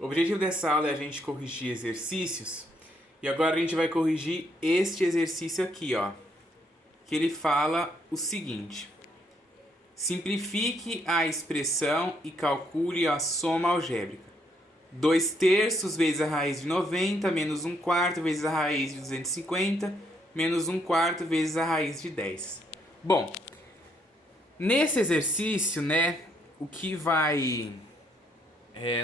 O objetivo dessa aula é a gente corrigir exercícios. E agora a gente vai corrigir este exercício aqui, ó. Que ele fala o seguinte. Simplifique a expressão e calcule a soma algébrica. 2/3 vezes a raiz de 90, menos 1/4 vezes a raiz de 250, menos 1/4 vezes a raiz de 10. Bom, nesse exercício, né, o que vai...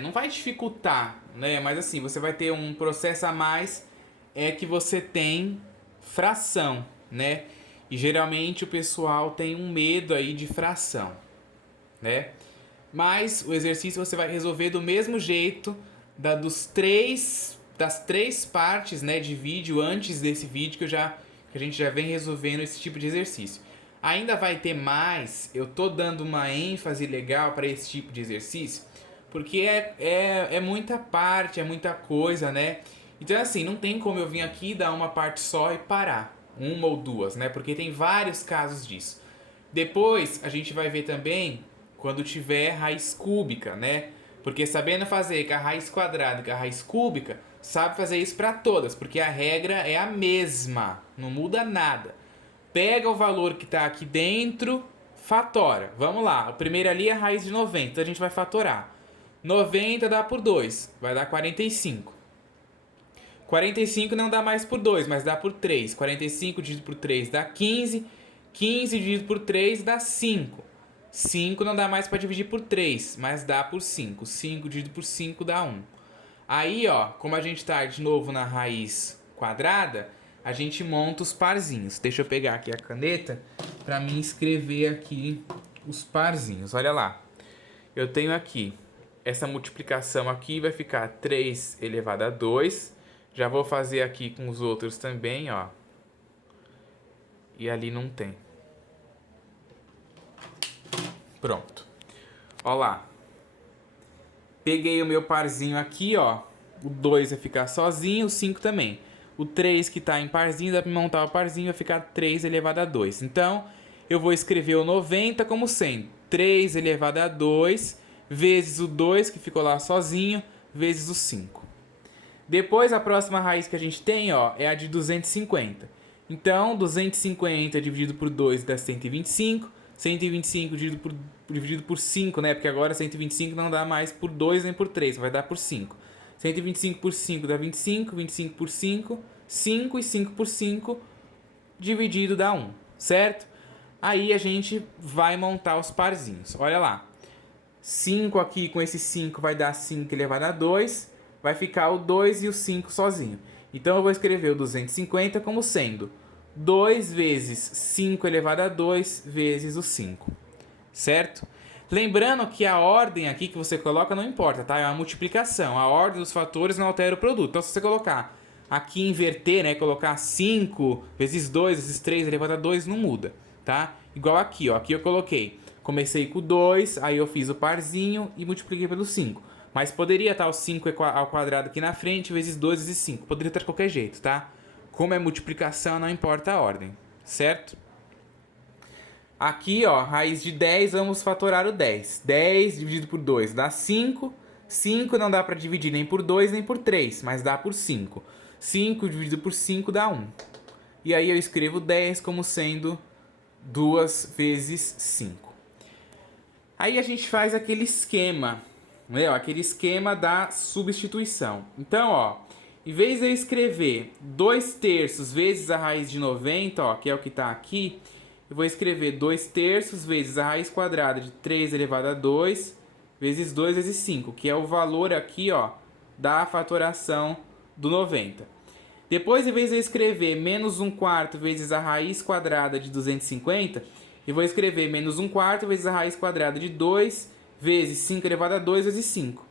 não vai dificultar, né, mas assim, você vai ter um processo a mais, é que você tem fração, né? E geralmente o pessoal tem um medo aí de fração, né? Mas o exercício você vai resolver do mesmo jeito das três partes, né, de vídeo antes desse vídeo que a gente já vem resolvendo esse tipo de exercício. Ainda vai ter mais, eu tô dando uma ênfase legal para esse tipo de exercício, porque é muita parte, é muita coisa, né? Então assim, não tem como eu vir aqui dar uma parte só e parar. Uma ou duas, né? Porque tem vários casos disso. Depois a gente vai ver também quando tiver raiz cúbica, né? Porque sabendo fazer com a raiz quadrada e com a raiz cúbica, sabe fazer isso para todas, porque a regra é a mesma, não muda nada. Pega o valor que está aqui dentro, fatora. Vamos lá, o primeiro ali é a raiz de 90, então a gente vai fatorar. 90 dá por 2, vai dar 45. 45 não dá mais por 2, mas dá por 3. 45 dividido por 3 dá 15. 15 dividido por 3 dá 5. 5 não dá mais para dividir por 3, mas dá por 5. 5 dividido por 5 dá 1. Aí, ó, como a gente está de novo na raiz quadrada, a gente monta os parzinhos. Deixa eu pegar aqui a caneta para mim escrever aqui os parzinhos. Olha lá. Eu tenho aqui, essa multiplicação aqui vai ficar 3 elevado a 2. Já vou fazer aqui com os outros também, ó. E ali não tem. Pronto. Ó lá. Peguei o meu parzinho aqui, ó. O 2 vai ficar sozinho, o 5 também. O 3 que tá em parzinho, dá pra montar o parzinho, vai ficar 3 elevado a 2. Então, eu vou escrever o 90 como sendo 3 elevado a 2 vezes o 2 que ficou lá sozinho, vezes o 5. Depois, a próxima raiz que a gente tem, ó, é a de 250. Então, 250 dividido por 2 dá 125. 125 dividido por 5, né? Porque agora 125 não dá mais por 2 nem por 3, vai dar por 5. 125 por 5 dá 25. 25 por 5, 5. E 5 por 5 dividido dá 1, certo? Aí a gente vai montar os parzinhos. Olha lá. 5 aqui com esse 5 vai dar 5 elevado a 2. Vai ficar o 2 e o 5 sozinho. Então eu vou escrever o 250 como sendo 2 vezes 5 elevado a 2 vezes o 5. Certo? Lembrando que a ordem aqui que você coloca não importa, tá? É uma multiplicação. A ordem dos fatores não altera o produto. Então se você colocar aqui, inverter, né? Colocar 5 vezes 2 vezes 3 elevado a 2, não muda, tá? Igual aqui, ó. Aqui eu coloquei. Comecei com o 2, aí eu fiz o parzinho e multipliquei pelo 5. Mas poderia estar o 5 ao quadrado aqui na frente, vezes 2 vezes 5. Poderia estar de qualquer jeito, tá? Como é multiplicação, não importa a ordem, certo? Aqui, ó, raiz de 10, vamos fatorar o 10. 10 dividido por 2 dá 5. 5 não dá para dividir nem por 2 nem por 3, mas dá por 5. 5 dividido por 5 dá 1. E aí eu escrevo 10 como sendo 2 vezes 5. Aí a gente faz aquele esquema, né? Aquele esquema da substituição. Então, ó, em vez de eu escrever 2/3 vezes a raiz de 90, ó, que é o que está aqui, eu vou escrever 2/3 vezes a raiz quadrada de 3 elevado a 2 vezes 2 vezes 5, que é o valor aqui, ó, da fatoração do 90. Depois, em vez de eu escrever menos 1/4 vezes a raiz quadrada de 250, eu vou escrever menos 1/4 vezes a raiz quadrada de 2 vezes 5 elevado a 2 vezes 5.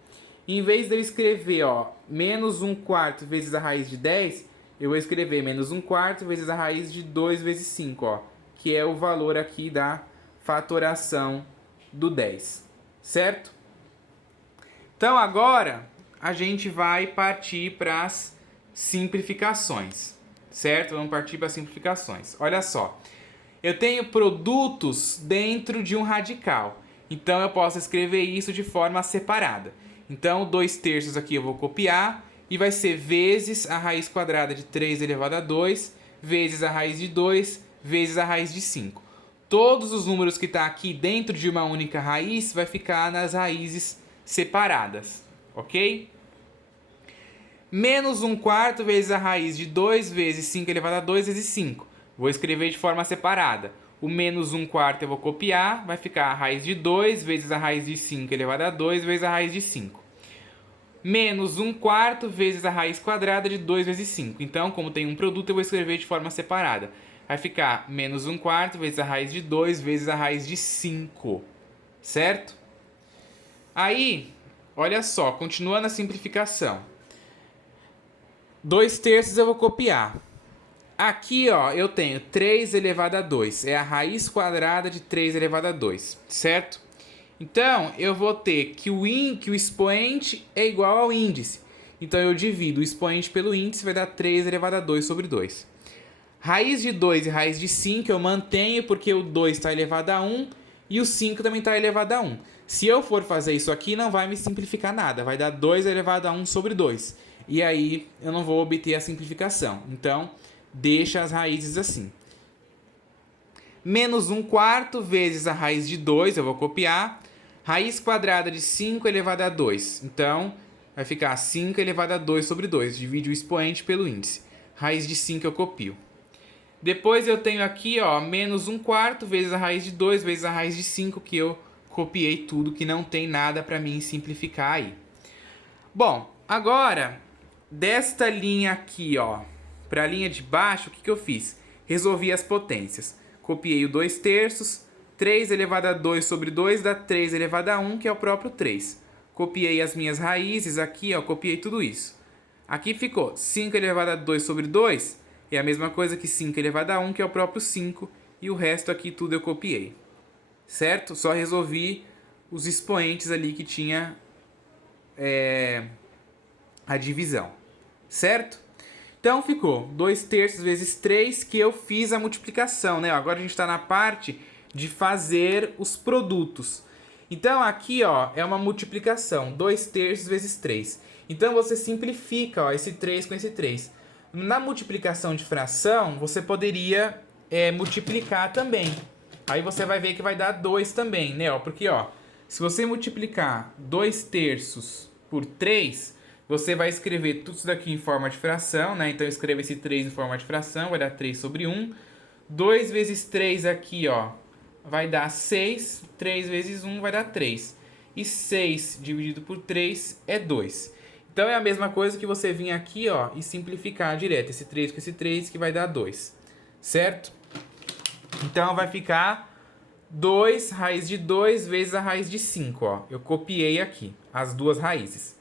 Em vez de eu escrever, ó, menos 1/4 vezes a raiz de 10, eu vou escrever menos 1/4 vezes a raiz de 2 vezes 5, ó, que é o valor aqui da fatoração do 10, certo? Então agora a gente vai partir para as simplificações, certo? Vamos partir para as simplificações. Olha só, eu tenho produtos dentro de um radical. Então eu posso escrever isso de forma separada. Então, 2 terços aqui eu vou copiar e vai ser vezes a raiz quadrada de 3 elevado a 2, vezes a raiz de 2, vezes a raiz de 5. Todos os números que estão aqui dentro de uma única raiz vai ficar nas raízes separadas, ok? Menos 1/4 vezes a raiz de 2 vezes 5 elevado a 2 vezes 5. Vou escrever de forma separada. O menos 1/4 eu vou copiar, vai ficar a raiz de 2 vezes a raiz de 5 elevado a 2 vezes a raiz de 5. Menos 1/4 vezes a raiz quadrada de 2 vezes 5. Então, como tem um produto, eu vou escrever de forma separada. Vai ficar menos 1/4 vezes a raiz de 2 vezes a raiz de 5. Certo? Aí, olha só, continuando a simplificação. 2 terços eu vou copiar. Aqui, ó, eu tenho 3 elevado a 2. É a raiz quadrada de 3 elevado a 2, certo? Então, eu vou ter que o expoente é igual ao índice. Então, eu divido o expoente pelo índice, vai dar 3 elevado a 2 sobre 2. Raiz de 2 e raiz de 5 eu mantenho porque o 2 está elevado a 1 e o 5 também está elevado a 1. Se eu for fazer isso aqui, não vai me simplificar nada. Vai dar 2 elevado a 1 sobre 2. E aí, eu não vou obter a simplificação. Então, deixa as raízes assim. Menos 1/4 vezes a raiz de 2, eu vou copiar. Raiz quadrada de 5 elevado a 2. Então, vai ficar 5 elevado a 2 sobre 2. Divide o expoente pelo índice. Raiz de 5 eu copio. Depois eu tenho aqui, ó, menos 1/4 vezes a raiz de 2 vezes a raiz de 5, que eu copiei tudo, que não tem nada para mim simplificar aí. Bom, agora, desta linha aqui, ó, para a linha de baixo, o que eu fiz? Resolvi as potências. Copiei o 2 terços, 3 elevado a 2 sobre 2 dá 3 elevado a 1, que é o próprio 3. Copiei as minhas raízes aqui, ó, copiei tudo isso. Aqui ficou 5 elevado a 2 sobre 2, é a mesma coisa que 5 elevado a 1, que é o próprio 5, e o resto aqui tudo eu copiei. Certo? Só resolvi os expoentes ali que tinha a divisão. Certo? Então ficou 2 terços vezes 3, que eu fiz a multiplicação, né? Agora a gente está na parte de fazer os produtos. Então aqui, ó, é uma multiplicação, 2 terços vezes 3. Então você simplifica, ó, esse 3 com esse 3. Na multiplicação de fração, você poderia multiplicar também. Aí você vai ver que vai dar 2 também, né? Ó, porque, ó, se você multiplicar 2 terços por 3, você vai escrever tudo isso daqui em forma de fração, né? Então, escreva esse 3 em forma de fração, vai dar 3 sobre 1. 2 vezes 3 aqui, ó, vai dar 6. 3 vezes 1 vai dar 3. E 6 dividido por 3 é 2. Então, é a mesma coisa que você vir aqui, ó, e simplificar direto. Esse 3 com esse 3 que vai dar 2. Certo? Então, vai ficar 2 raiz de 2 vezes a raiz de 5, ó. Eu copiei aqui as duas raízes.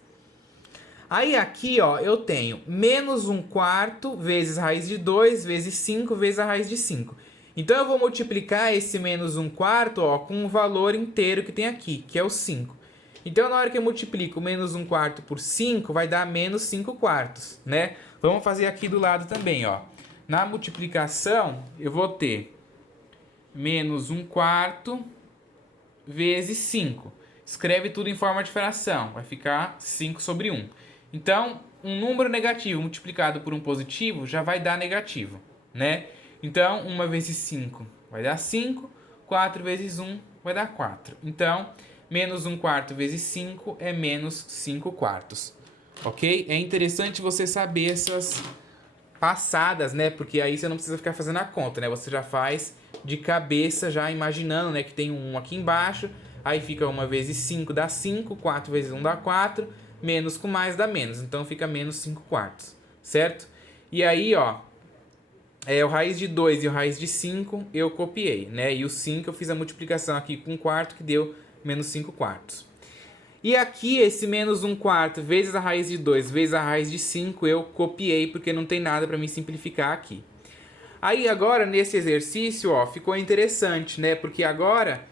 Aí aqui, ó, eu tenho menos 1/4 vezes raiz de 2 vezes 5 vezes a raiz de 5. Então, eu vou multiplicar esse menos 1/4, ó, com o valor inteiro que tem aqui, que é o 5. Então, na hora que eu multiplico menos 1/4 por 5, vai dar menos 5/4, né? Vamos fazer aqui do lado também, ó. Na multiplicação, eu vou ter menos 1/4 vezes 5. Escreve tudo em forma de fração, vai ficar 5 sobre 1. Então, um número negativo multiplicado por um positivo já vai dar negativo, né? Então, 1 vezes 5 vai dar 5, 4 vezes 1 vai dar 4. Então, menos 1/4 vezes 5 é menos 5/4. Ok? É interessante você saber essas passadas, né? Porque aí você não precisa ficar fazendo a conta, né? Você já faz de cabeça, já imaginando, né? Que tem um 1 aqui embaixo. Aí fica 1 vezes 5 dá 5, 4 vezes 1 dá 4, menos com mais dá menos. Então fica menos 5/4, certo? E aí, ó, o raiz de 2 e o raiz de 5 eu copiei, né? E o 5 eu fiz a multiplicação aqui com 1/4, que deu menos 5/4. E aqui, esse menos 1/4 vezes a raiz de 2 vezes a raiz de 5 eu copiei, porque não tem nada para me simplificar aqui. Aí agora, nesse exercício, ó, ficou interessante, né? Porque agora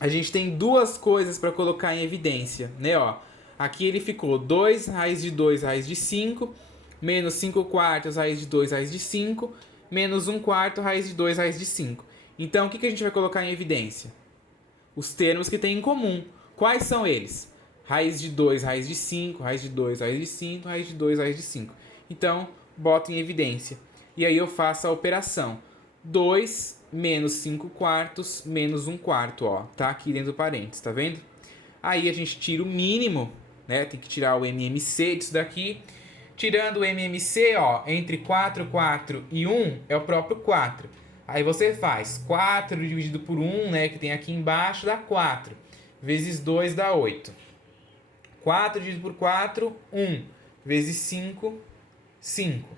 a gente tem duas coisas para colocar em evidência, né? Ó, aqui ele ficou 2 raiz de 2 raiz de 5, menos 5/4 raiz de 2 raiz de 5, menos 1/4 raiz de 2 raiz de 5. Então, o que a gente vai colocar em evidência? Os termos que tem em comum. Quais são eles? Raiz de 2, raiz de 5, raiz de 2, raiz de 5, raiz de 2, raiz de 5. Então, boto em evidência. E aí eu faço a operação. 2 menos 5 quartos menos 1 quarto, ó. Tá aqui dentro do parênteses, tá vendo? Aí a gente tira o mínimo, né? Tem que tirar o MMC disso daqui. Tirando o MMC, ó, entre 4, 4 e 1 é o próprio 4. Aí você faz 4 dividido por 1, né, que tem aqui embaixo, dá 4. Vezes 2 dá 8. 4 dividido por 4, 1. Vezes 5, 5.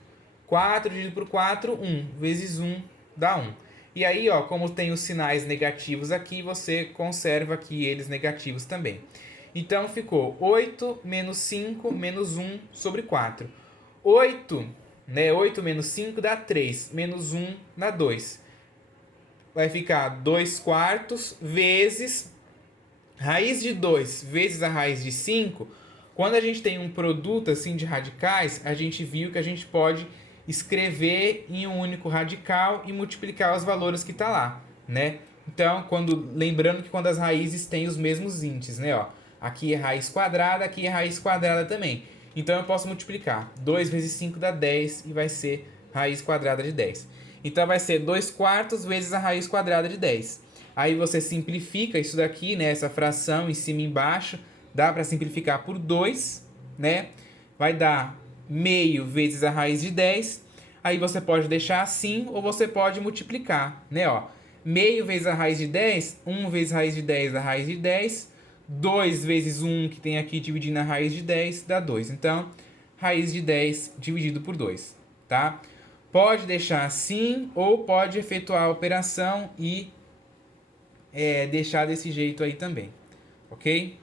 4 dividido por 4, 1. Vezes 1 dá 1. E aí, ó, como tem os sinais negativos aqui, você conserva aqui eles negativos também. Então, ficou 8 menos 5 menos 1 sobre 4. 8, né? 8 menos 5 dá 3. Menos 1 dá 2. Vai ficar 2 quartos vezes raiz de 2 vezes a raiz de 5. Quando a gente tem um produto assim de radicais, a gente viu que a gente pode escrever em um único radical e multiplicar os valores que está lá, né? Então, lembrando que quando as raízes têm os mesmos índices, né? Ó, aqui é raiz quadrada, aqui é raiz quadrada também. Então, eu posso multiplicar. 2 vezes 5 dá 10 e vai ser raiz quadrada de 10. Então, vai ser 2 quartos vezes a raiz quadrada de 10. Aí você simplifica isso daqui, né? Essa fração em cima e embaixo. Dá para simplificar por 2, né? Vai dar meio vezes a raiz de 10. Aí você pode deixar assim ou você pode multiplicar, né? Ó, meio vezes a raiz de 10, 1 vezes a raiz de 10 dá raiz de 10. 2 vezes 1 que tem aqui dividindo a raiz de 10 dá 2. Então, raiz de 10 dividido por 2, tá? Pode deixar assim ou pode efetuar a operação e deixar desse jeito aí também, ok?